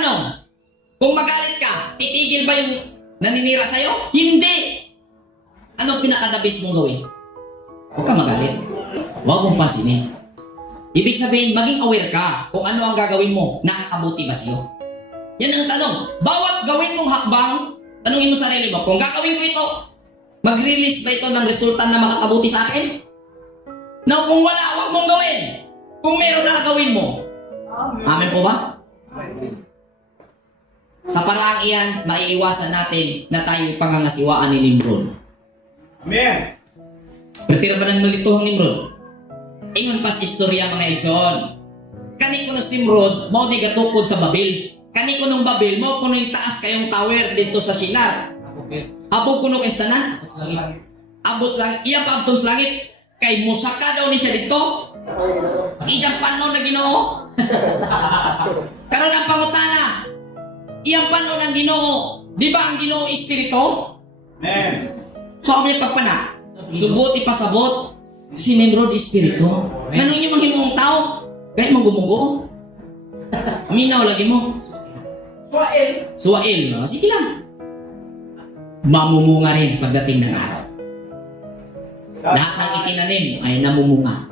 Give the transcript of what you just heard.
tanong, kung magalit ka, titigil ba yung naninira sa'yo? Hindi! Anong pinakadabis mong gawin? Huwag ka magalit. Huwag mong pansinin. Ibig sabihin, maging aware ka kung ano ang gagawin mo, nakakabuti ba sa'yo? Yan ang tanong. Bawat gawin mong hakbang, tanungin mo sarili mo, kung gagawin ko ito, mag-release ba ito ng resulta na makakabuti sa akin? Now, kung wala, huwag mong gawin. Kung meron na gawin mo. Amen po ba? Sa paraang iyan, maiiwasan natin na tayo pangangasiwaan ni Nimrod. Amen. Bertira ba ng malituhang Nimrod? Ingon pas istorya mga igsoon. Kani ko nas Nimrod, mao ni gatukod sa Babil. Kani ko nung Babil, mao ko nung taas kayong tower dito sa Sinar. Abog ko nung estanan. Abot lang, iya pa abtong sa langit. Kay musaka daw ni siya dito. Iyang panon na Ginoo. Karon ang pangutana. Iyang panon ng Ginoo. Di ba ang Ginoo espiritu? Amen. So kami pagpana. Subot ipasabot. Si Nimrod espiritu. Nanong yung mahimong tao? Kaya mong gumugo. Minaw lagi mo. Suwail. No? Sige lang. Mamumunga rin pagdating ng araw. Lahat ng itinanim ay namumunga.